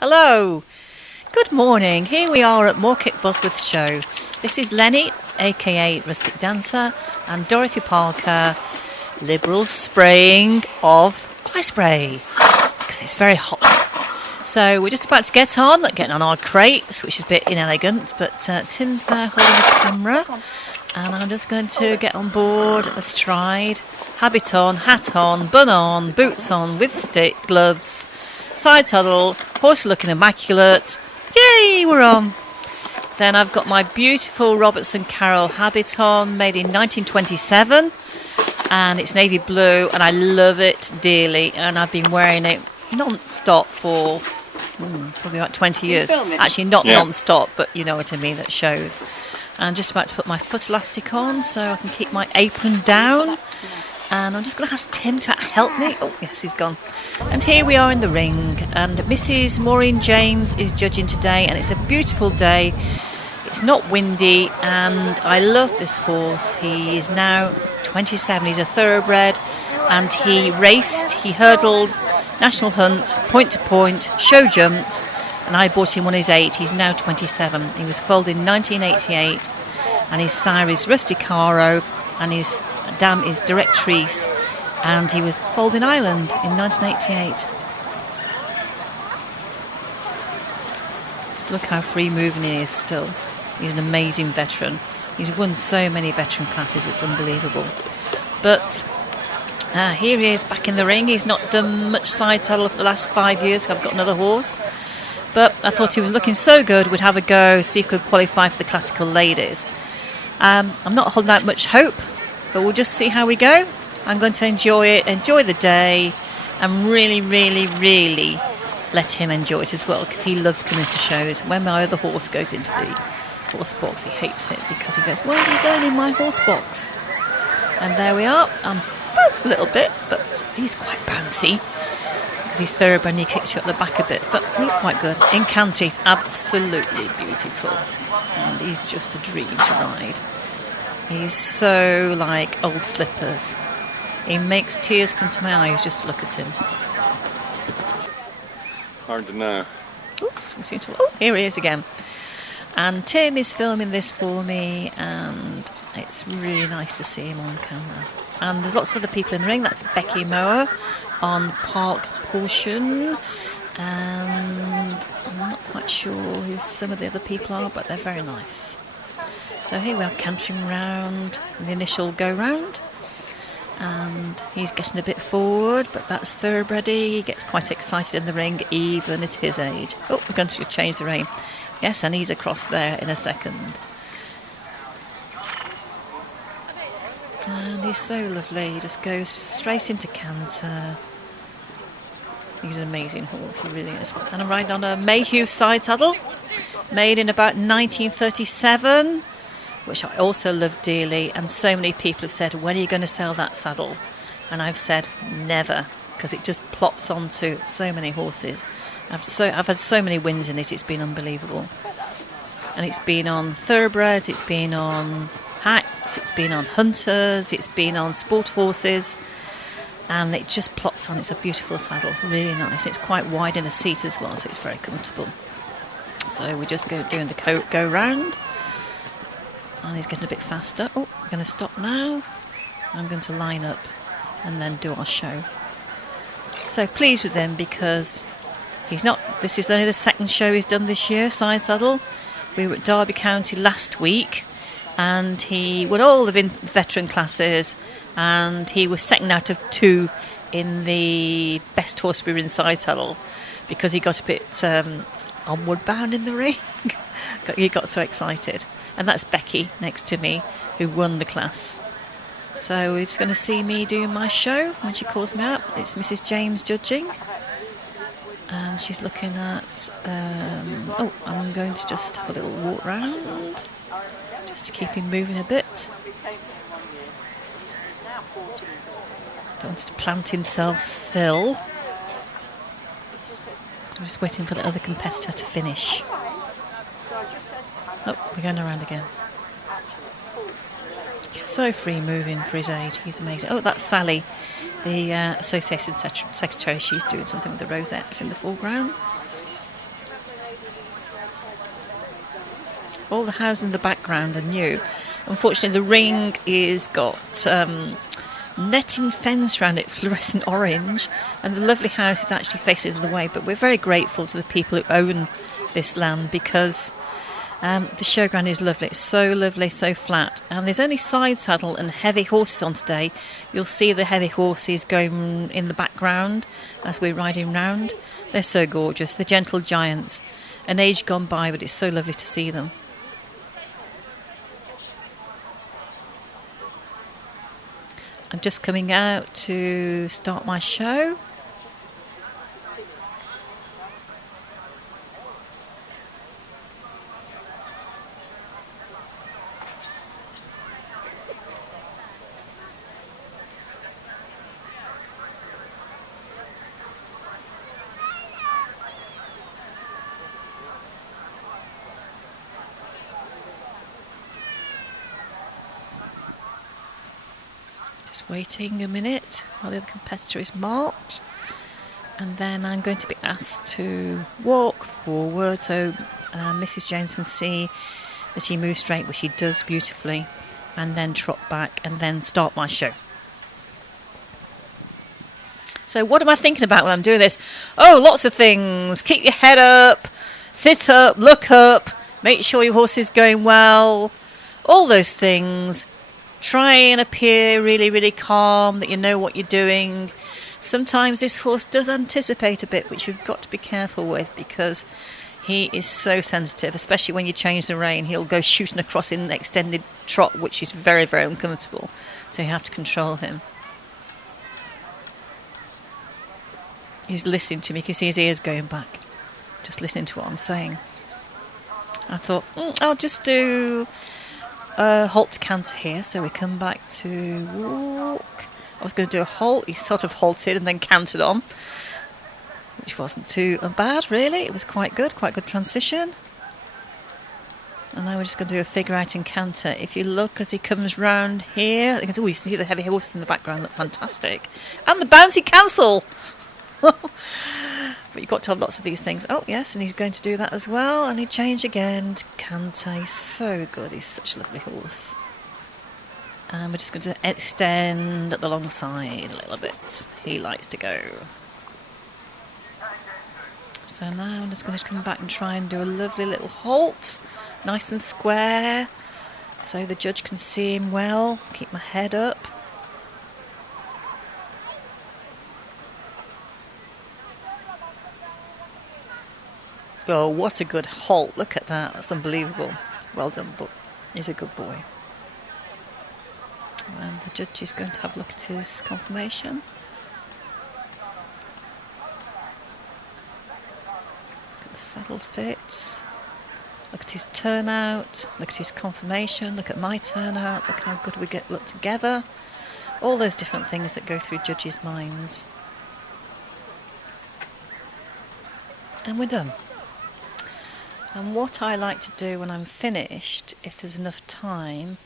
Hello, good morning. Here we are at Moorkick Bosworth show. This is Lenny, aka Rustic Dancer, and Dorothy Parker, liberal spraying of fly spray because it's very hot. So we're just about to getting on our crates, which is a bit inelegant, but Tim's there holding the camera, and I'm just going to get on board astride, habit on, hat on, bun on, boots on, with stick, gloves, side saddle, horse looking immaculate. Yay, we're on. Then I've got my beautiful Robertson Carroll habit on, made in 1927, and it's navy blue, and I love it dearly, and I've been wearing it non-stop for probably about 20 years. Actually, not non-stop, but you know what I mean, that shows. I'm just about to put my foot elastic on so I can keep my apron down. And I'm just going to ask Tim to help me. Oh, yes, he's gone. And here we are in the ring. And Mrs. Maureen James is judging today. And it's a beautiful day. It's not windy. And I love this horse. He is now 27. He's a thoroughbred. And he raced, he hurdled, national hunt, point to point, show jumped. And I bought him when he was 8. He's now 27. He was foaled in 1988. And his sire is Rusticaro. And his dam is Directrice, and he was foaled in Ireland in 1988. Look how free moving he is still. He's an amazing veteran. He's won so many veteran classes, it's unbelievable. But here he is back in the ring. He's not done much side saddle for the last 5 years. I've got another horse. But I thought he was looking so good, we'd have a go, see if he could qualify for the classical ladies. I'm not holding out much hope, but we'll just see how we go. I'm going to enjoy it, enjoy the day, and really, really, really let him enjoy it as well, because he loves coming to shows. When my other horse goes into the horse box, he hates it because he goes, "Why are you going in my horse box?" And there we are. I'm bounced a little bit, but he's quite bouncy because he's thoroughbred and he kicks you up the back a bit, but he's quite good. In canter, he's absolutely beautiful, and he's just a dream to ride. He's so like old slippers. He makes tears come to my eyes just to look at him. Hard to know. Oops, we seem to. Oh, here he is again. And Tim is filming this for me, and it's really nice to see him on camera. And there's lots of other people in the ring. That's Becky Mower on Park Portion, and I'm not quite sure who some of the other people are, but they're very nice. So here we are cantering round the initial go round, and he's getting a bit forward, but that's thoroughbred. He gets quite excited in the ring even at his age. Oh, we're going to change the rein. Yes, and he's across there in a second. And he's so lovely, he just goes straight into canter. He's an amazing horse, he really is. And I'm riding on a Mayhew side saddle, made in about 1937. Which I also love dearly, and so many people have said, "When are you going to sell that saddle?" And I've said never, because it just plops onto so many horses. I've had so many wins in it, it's been unbelievable. And it's been on thoroughbreds, it's been on hacks, it's been on hunters, it's been on sport horses, and it just plops on. It's a beautiful saddle, really nice. It's quite wide in the seat as well, so it's very comfortable. So we're just doing the go round. And he's getting a bit faster. Oh, I'm going to stop now. I'm going to line up and then do our show. So pleased with him because this is only the second show he's done this year, side saddle. We were at Derby County last week, and he won all the veteran classes, and he was second out of 2 in the best horse we were in side saddle because he got a bit onward bound in the ring. He got so excited. And that's Becky next to me, who won the class. So we're just going to see me doing my show when she calls me out. It's Mrs. James judging. And she's looking at... I'm going to just have a little walk round, just to keep him moving a bit. Don't want him to plant himself still. I'm just waiting for the other competitor to finish. Oh, we're going around again. He's so free moving for his age. He's amazing. Oh, that's Sally, the Association Secretary. She's doing something with the rosettes in the foreground. All the houses in the background are new. Unfortunately, the ring is got netting fence around it, fluorescent orange, and the lovely house is actually facing the other way. But we're very grateful to the people who own this land because the showground is lovely. It's so lovely, so flat. And there's only side saddle and heavy horses on today. You'll see the heavy horses going in the background as we're riding round. They're so gorgeous. The gentle giants. An age gone by, but it's so lovely to see them. I'm just coming out to start my show. Waiting a minute while the other competitor is marked, and then I'm going to be asked to walk forward so Mrs. James can see that he moves straight, which he does beautifully, and then trot back and then start my show. So what am I thinking about when I'm doing this? Oh, lots of things. Keep your head up, sit up, look up, make sure your horse is going well, all those things. Try and appear really, really calm, that you know what you're doing. Sometimes this horse does anticipate a bit, which you've got to be careful with because he is so sensitive, especially when you change the rein. He'll go shooting across in an extended trot, which is very, very uncomfortable. So you have to control him. He's listening to me. You can see his ears going back, just listening to what I'm saying. I thought, I'll just do halt to canter here, so we come back to walk. I was going to do a halt. He sort of halted and then cantered on, which wasn't too bad really. It was quite good transition. And now we're just going to do a figure out and canter. If you look as he comes round here, you can see the heavy horse in the background look fantastic, and the bouncy cancel. But you've got to have lots of these things. Oh yes, and he's going to do that as well, and he changed again to canter. He's so good. He's such a lovely horse. And we're just going to extend at the long side a little bit. He likes to go. So now I'm just going to come back and try and do a lovely little halt, nice and square, so the judge can see him well. Keep my head up. Oh, what a good halt. Look at that. That's unbelievable. Well done, but he's a good boy. And the judge is going to have a look at his confirmation. Look at the saddle fit. Look at his turnout. Look at his confirmation. Look at my turnout. Look how good we look together. All those different things that go through judges' minds. And we're done. And what I like to do when I'm finished, if there's enough time,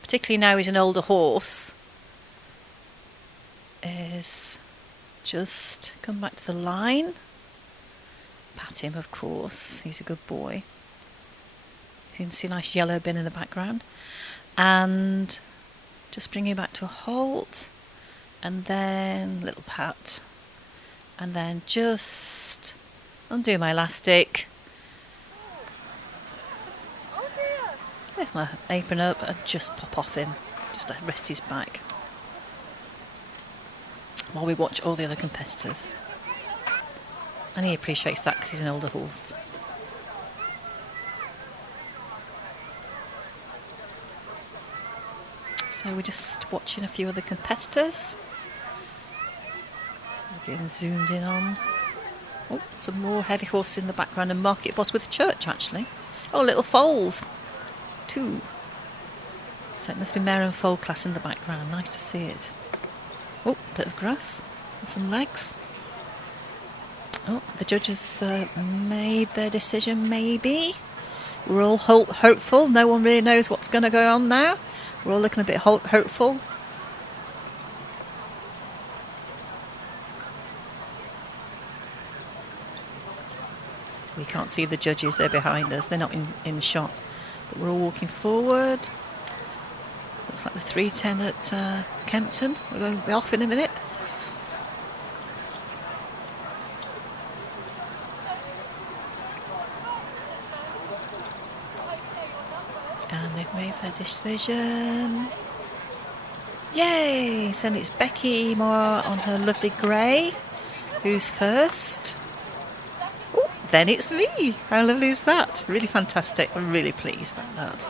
particularly now he's an older horse, is just come back to the line, pat him of course, he's a good boy. You can see a nice yellow bin in the background, and just bring him back to a halt, and then a little pat, and then just undo my elastic, lift my apron up and just pop off him, just to rest his back while we watch all the other competitors. And he appreciates that because he's an older horse. So we're just watching a few other competitors. We're getting zoomed in on. Oh, some more heavy horses in the background, and Market Bosworth Church actually. Oh, little foals too. So it must be mare and foal class in the background. Nice to see it. Oh, bit of grass and some legs. Oh, the judges made their decision maybe. We're all hopeful. No one really knows what's going to go on now. We're all looking a bit hopeful. We can't see the judges, they're behind us, they're not in shot. But we're all walking forward. Looks like the 3:10 at Kempton. We're going to be off in a minute. And they've made their decision. Yay! So it's Becky Moore on her lovely grey. Who's first? Ooh, then it's me. How lovely is that? Really fantastic. I'm really pleased about that.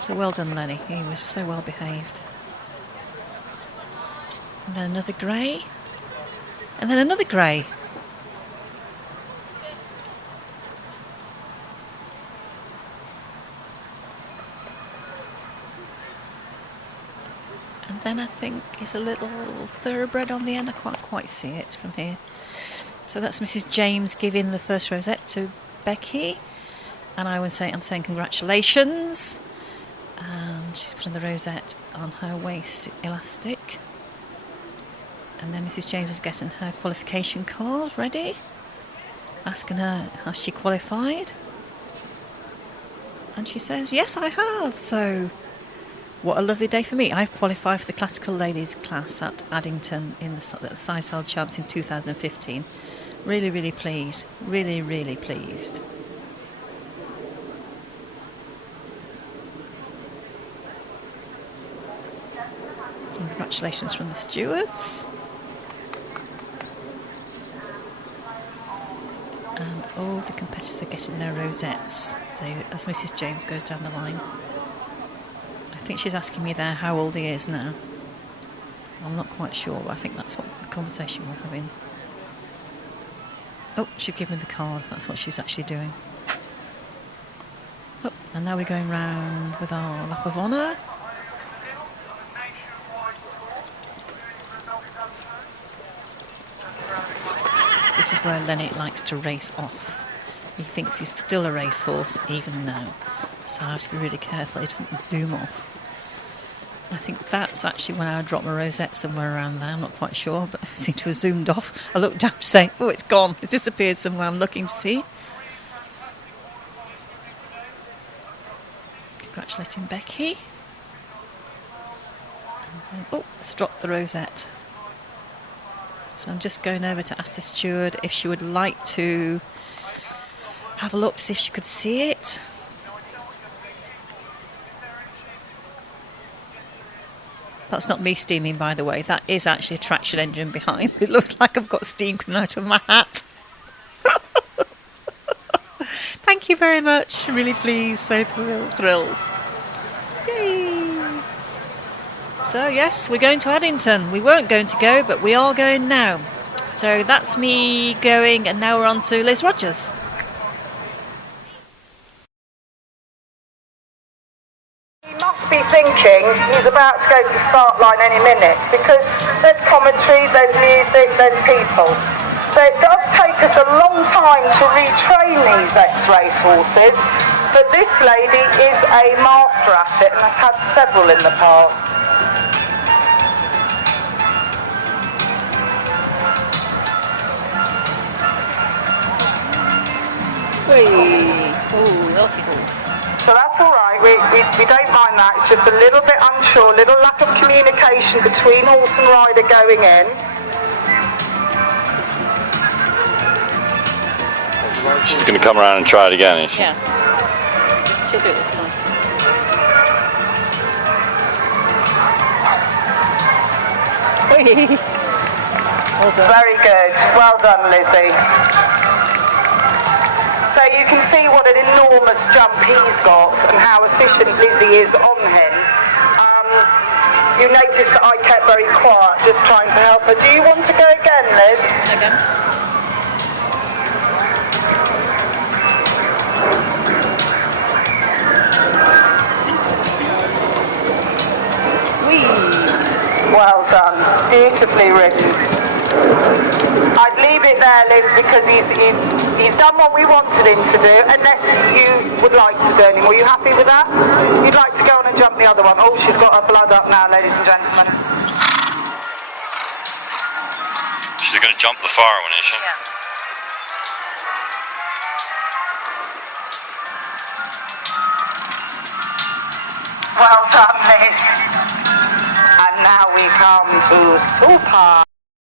So well done, Lenny. He was so well behaved. And then another grey. And then another grey. And then I think it's a little thoroughbred on the end. I can't quite see it from here. So that's Mrs. James giving the first rosette to Becky. And I'm saying congratulations. And she's putting the rosette on her waist elastic. And then Mrs. James is getting her qualification card ready. Asking her, has she qualified? And she says, yes, I have. So what a lovely day for me. I've qualified for the classical ladies class at Addington in the Sizeheld Champs in 2015. Really, really pleased. Really, really pleased. Congratulations from the stewards. And all the competitors are getting their rosettes. So as Mrs. James goes down the line, I think she's asking me there how old he is now. I'm not quite sure, but I think that's what the conversation we're having. Oh, she's giving me the card. That's what she's actually doing. Oh, and now we're going round with our lap of honour. This is where Lenny likes to race off. He thinks he's still a racehorse even now. So I have to be really careful he doesn't zoom off. I think that's actually when I dropped my rosette somewhere around there. I'm not quite sure, but it seemed to have zoomed off. I looked down to say, oh, it's gone. It's disappeared somewhere. I'm looking to see. Congratulating Becky. And then, oh, it's dropped the rosette. So I'm just going over to ask the steward if she would like to have a look to see if she could see it. That's not me steaming, by the way. That is actually a traction engine behind. It looks like I've got steam coming out of my hat. Thank you very much. Really pleased. So thrilled. Yay! So yes, we're going to Addington. We weren't going to go, but we are going now. So that's me going, and now we're on to Liz Rogers. He must be thinking he's about to go to the start line any minute, because there's commentary, there's music, there's people. So it does take us a long time to retrain these ex-race horses, but this lady is a master at it and has had several in the past. Oh, naughty horse. So that's all right, we don't mind that. It's just a little bit unsure, little lack of communication between horse and rider going in. She's going to come around and try it again, isn't she? Yeah. She'll do it this time. Well done. Very good. Well done, Lizzie. So you can see what an enormous jump he's got and how efficient Lizzie is on him. You noticed that I kept very quiet, just trying to help her. Do you want to go again, Liz? Again. Well done. Beautifully ridden. I'd leave it there, Liz, because he's done what we wanted him to do, unless you would like to do anymore. Are you happy with that? You'd like to go on and jump the other one. Oh, she's got her blood up now, ladies and gentlemen. She's going to jump the far one, is she? Yeah. Well done, Liz. And now we come to Super.